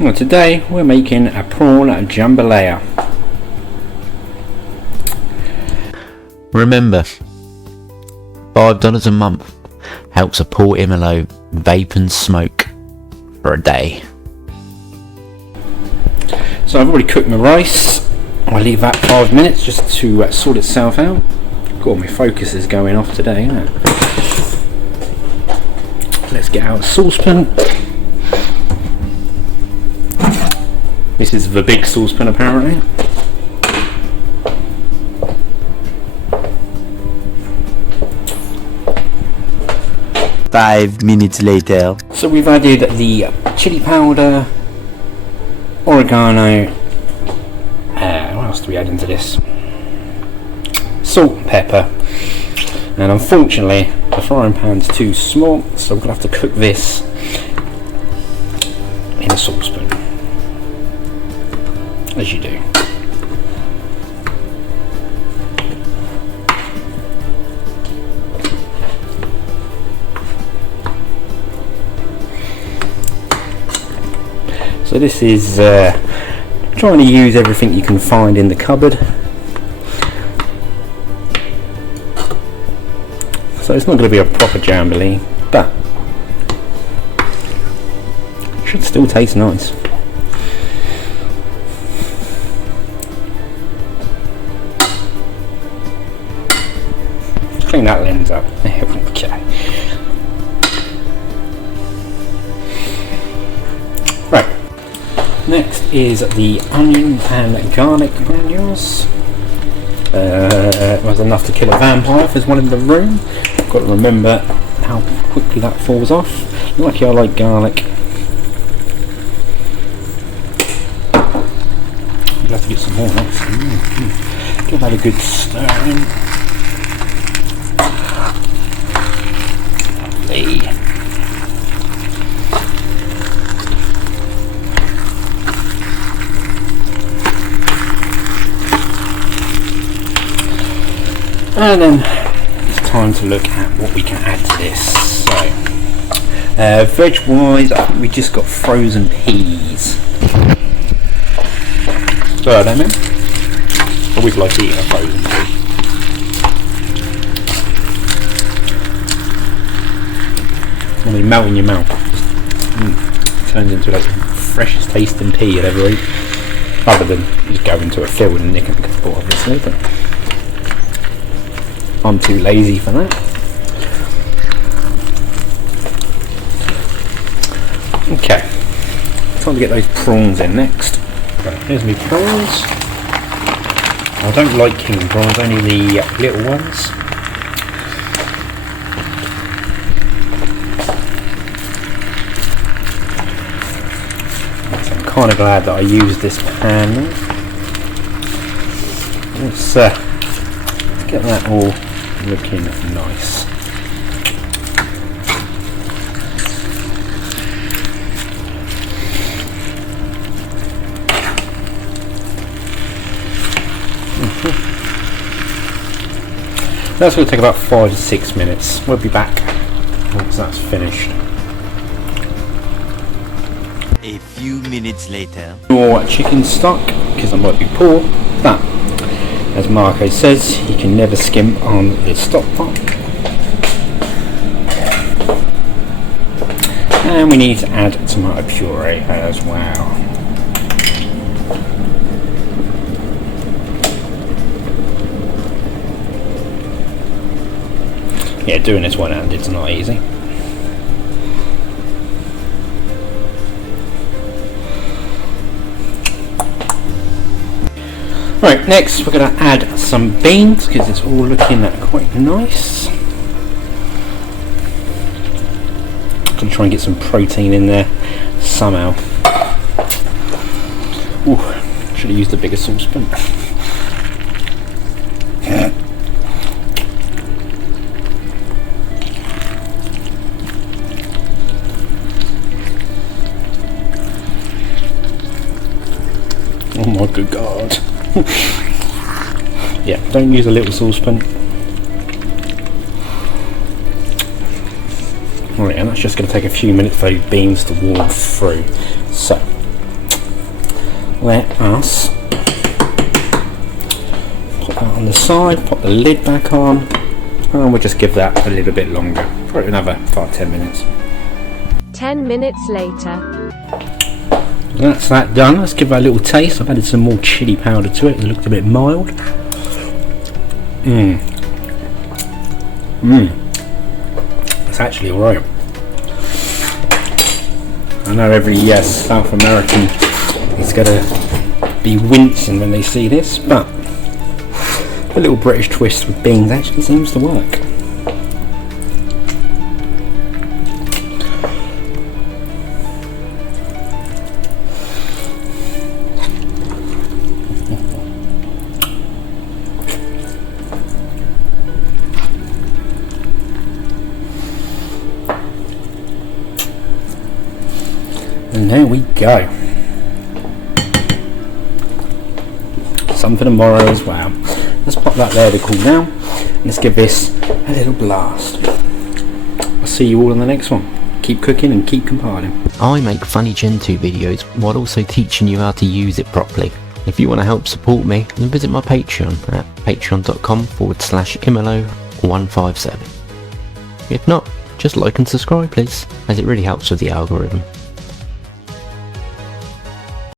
Well, today we're making a prawn jambalaya. Remember, $5 a month helps support Immolo vape and smoke for a day. So I've already cooked my rice. I'll leave that 5 minutes just to sort itself out. God, my focus is going off today, isn't it? Let's get out a saucepan. This is the big saucepan apparently. Five minutes later. So we've added the chili powder, oregano, what else do we add into this? Salt and pepper. And unfortunately the frying pan's too small, so I'm going to have to cook this in a saucepan, as you do. So this is trying to use everything you can find in the cupboard. So it's not going to be a proper jambalaya, but it should still taste nice. Clean that lens up. Okay. Right. Next is the onion and garlic granules. Was enough to kill a vampire if there's one in the room. I've got to remember how quickly that falls off. Lucky I like garlic. I'll have to get some more next. Give that a good stir in. Lovely. And then it's time to look at what we can add to this. So, veg wise, I think we just got frozen peas. So, I don't know. I always like eating a frozen pea. When they melt in your mouth, just, turns into like the freshest tasting pea you'd ever eat. Other than just go into a field and nick a couple, obviously. But I'm too lazy for that. Okay, time to get those prawns in next. Right, here's my prawns. I don't like king prawns, only the little ones. So I'm kind of glad that I used this pan now. Let's get that all looking nice. That's going to take about 5 to 6 minutes. We'll be back once that's finished. A few minutes later. More chicken stock, because I might be poor, but as Marco says, you can never skimp on the stock pot. And we need to add tomato puree as well. Yeah, doing this one-handed is not easy. Right, next we're going to add some beans because it's all looking quite nice. I'm going to try and get some protein in there somehow. Ooh, should have used a bigger saucepan. Oh my good god. Yeah, don't use a little saucepan. Right, and that's just going to take a few minutes for those beans to warm through. So, let us put that on the side, put the lid back on, and we'll just give that a little bit longer, probably another 5-10 minutes. 10 minutes later. That's that done. Let's give that a little taste. I've added some more chili powder to it. It looked a bit mild. It's actually alright. I know every South American is going to be wincing when they see this, but a little British twist with beans actually seems to work. And there we go. Some for tomorrow as well. Let's pop that there to cool down. Let's give this a little blast. I'll see you all on the next one. Keep cooking and keep compiling. I make funny Gentoo videos while also teaching you how to use it properly. If you want to help support me, then visit my Patreon at patreon.com/Immolo157. If not, just like and subscribe please, as it really helps with the algorithm.